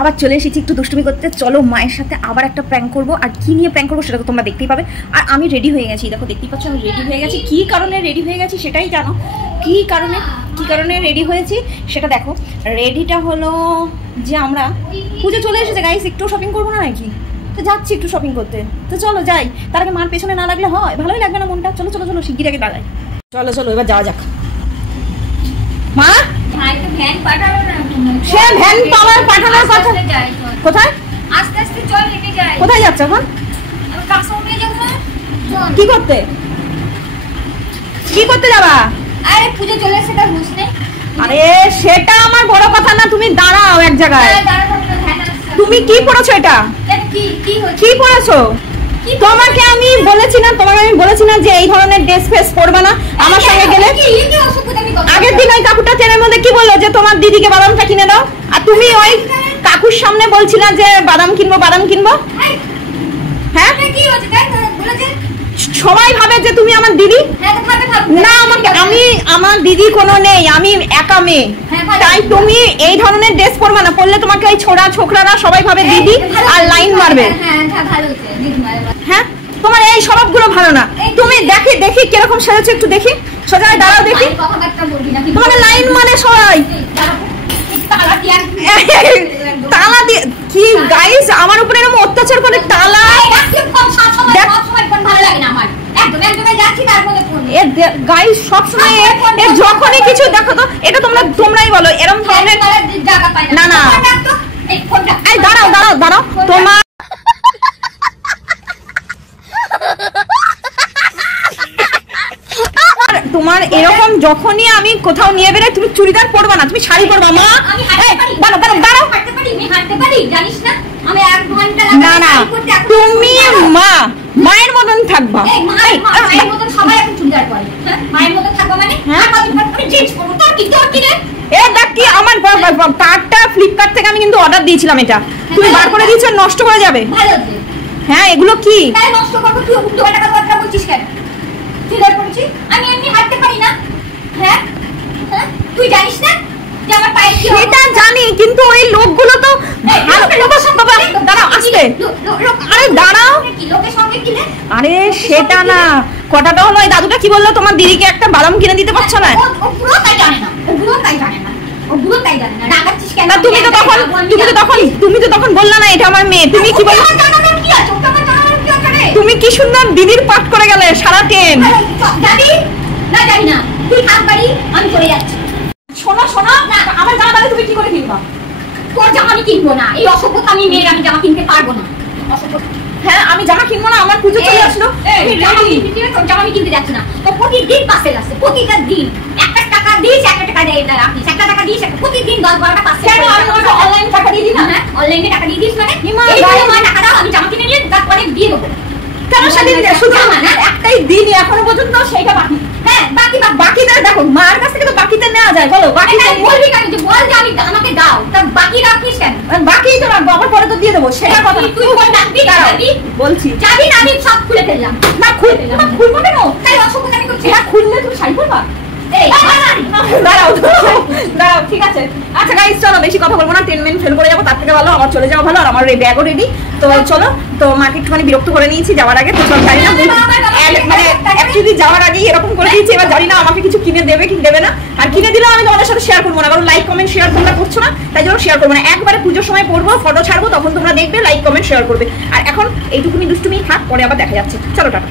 আবার চলে এসেছি একটু দুষ্টুমি করতে। চলো মায়ের সাথে আবার একটা প্র্যাঙ্ক করবো। আর কি নিয়ে প্র্যাঙ্ক করবো সেটা তো তোমরা দেখতেই পাবে। আর আমি রেডি হয়ে গেছি, দেখো দেখতেই পাচ্ছ আমি রেডি হয়ে গেছি। কি কারণে রেডি হয়ে গেছি সেটাই জানো। কি কারণে রেডি হয়েছি সেটা দেখো। রেডিটা হলো যে আমরা পুজো চলে এসেছে গাইস, একটু শপিং করবো না নাকি? তো যাচ্ছি একটু শপিং করতে, তো চলো যাই। তার আগে মার পেছনে না লাগলে হয়, ভালোই লাগবে না মনটা। চলো চলো চলো শিগগির আগে দাঁড়াই। চলো চলো এবার যাওয়া যাক। মা সে ভ্যান পাওয়ার পাঠানোর কথা কোথায়? আস্তে আস্তে চল হেঁটে যাই। কোথায় যাচ্ছে এখন? কি করতে? কি করতে যাবা? আরে পুজো চলে এসেছে তার হুঁশ নেই। আরে সেটা আমার বড় কথা না, তুমি দাঁড়াও এক জায়গায়। তুমি কি পড়েছো এটা? কি পড়েছো? তোমাকে আমি বলেছি না যে এই ধরনের ড্রেস ফেস পরবে না আমার সঙ্গে গেলে। আগের দিন ওই কাকুটা ট্রেনের মধ্যে কি বললো যে তোমার দিদিকে বাদামটা কিনে দাও, আর তুমি ওই কাকুর সামনে বলছিলা যে বাদাম কিনবো। হ্যাঁ সবাই ভাবে যে তুমি আমার দিদি। না আমার দিদি কোনো নেই, আমি একা মেয়ে। তাই তুমি এই ধরনের ড্রেস পরবে না, পরলে তোমাকে ওই ছোকরারা সবাই ভাবে দিদি আর লাইন মারবে। হ্যাঁ তোমার এই স্বভাবগুলো ভালো না। তুমি দেখি কিরকম সেরেছো একটু দেখি। সোজা দাঁড়াও দেখি। তোমার লাইন মানে সবাই তালা দিয়ে কি গাইস আমার উপরে এরকম অত্যাচার করে তালা। গাইস সবসময় যখনই কিছু দেখো তো এটা তোমরাই বলো এরকম ধরনের। না দাঁড়াও তোমার তোমার এরকম যখনই আমি কোথাও নিয়ে বেরোই তুমি চুড়িদার পরবা না, তুমি শাড়ি পরবা। মা দাঁড়াও না তুমি মায়ের মতন থাকবা। আমার কার্ডটা ফ্লিপকার্ট থেকে আমি কিন্তু অর্ডার দিয়েছিলাম, এটা তুমি বার করে দিয়েছো, নষ্ট করে যাবে। হ্যাঁ এগুলো কি আমি এমনি হাঁটতে পারি না? হ্যাঁ তুই জানিস না যে আমার পায়ে কি হবে? এটা জানি, কিন্তু ওই লোকগুলো তো দাঁড়াও আসতে। আরে দাঁড়াও, আরে সেটা না, কথাটা হলো ওই দাদুটা কি বললো তোমার দিদিকে একটা বাদাম কিনে দিতে পারছো না? তুমি তো তখন বললা না এটা আমার মেয়ে। তুমি কি বলছো? তুমি কি সুন্দর দিদির পাঠ করে গেলে সারা ট্রেন। শোনো আমার জামা তাহলে তুমি কি করে কিনবা? তোর জামা আমি কিনবো না, এই অসভ্যতা আমি মেয়ের আমি জামা কিনতে পারবো না। হ্যাঁ আমি জামা কিনবো না, আমার পুজো চলে আসলো। তোর জামা আমি কিনতে যাচ্ছি না। তো প্রতিদিন পার্সেল আসছে, প্রতিটা দিন একটা টাকা দিস, একটা টাকা দেয় এটা রাখিস, একটা টাকা দিস, প্রতিদিন 10-12টা পার্সেল। আমি তোমাকে অনলাইন টাকা দিয়ে দিই না? হ্যাঁ অনলাইনে টাকা দিয়ে দিস মানে টাকা দাও, আমি জামা কিনে নিয়ে তারপরে দিয়ে দেবো। কেন সেদিন শুধু একটাই দিন এখনো পর্যন্ত সেইটা বাকি। হ্যাঁ বাকিটা দেখো মার কাছ থেকে তো বাকিতে নেওয়া যায়। বলো বাকি বলবি কেন? যে বল যে আমি আমাকে দাও, তা বাকি রাখিস কেন? বাকি তো রাখবো, আবার পরে তো দিয়ে দেবো। সেটা কথা তুই বল রাখবি বলছি যাবি না, আমি সব খুলে ফেললাম। না খুলবো কেন? তাই অসভ্যতা আমি করছি। হ্যাঁ খুললে তুমি শাড়ি পরবা? দাঁড়াও ঠিক আছে। আচ্ছা গাইস চলো বেশি কথা বলবো না, 10 মিনিট ফেল করে যাবো, তার থেকে ভালো আমার চলে যাওয়া ভালো। আর আমার এই ব্যাগও রেডি, তো চলো। তো মাকে একটুখানি বিরক্ত করে নিয়েছি যাওয়ার আগে। তো চল জানি না মানে অ্যাকচুয়ালি যাওয়ার আগেই এরকম করে দিয়েছি। এবার জানি না আমাকে কিছু কিনে দেবে কি দেবে না। আর কিনে দিলেও আমি তোমাদের সাথে শেয়ার করবো না, কারণ লাইক কমেন্ট শেয়ার তোমরা করছো না, তাই জন্য শেয়ার করবো না। একবারে পুজোর সময় পড়বো, ফটো ছাড়বো, তখন তোমরা দেখবে, লাইক কমেন্ট শেয়ার করবে। আর এখন এইটুকুনি দুষ্টুমি থাক, পরে আবার দেখা যাচ্ছে। চলো টাটা।